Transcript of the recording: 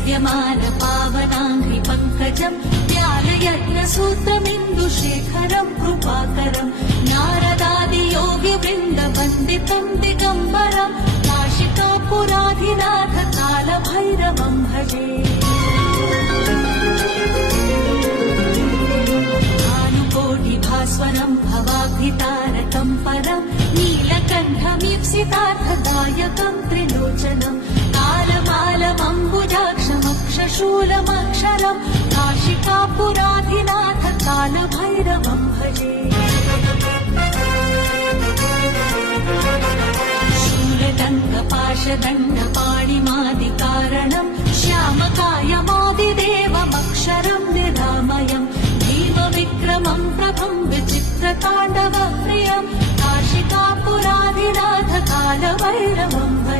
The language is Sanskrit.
सेव्यमान पावनाङ्घ्रि पङ्कजम् व्यालयज्ञसूत्रमिन्दुशेखरम् कृपाकरम् नारदादियोगिवृन्दवन्दितम् दिगम्बरम् काशिकापुराधिनाथ कालभैरवम् भजे। भानुकोटिभास्वरम् भवाब्धितारकम् परम् नीलकण्ठमीप्सितार्थदायकम् त्रिलोचनम् कालमालमम्बुजाक्षमक्षशूलमक्षरम् काशिकापुराधिनाथ कालभैरवम् भजे। शूलदण्डपाशदण्डपाणिमादिकारणम् श्यामकायमादिदेवमक्षरम् निरामयम् भीमविक्रमम् प्रभम् विचित्रताण्डवप्रियम् काशिकापुराधिनाथ कालभैरवम् भजे।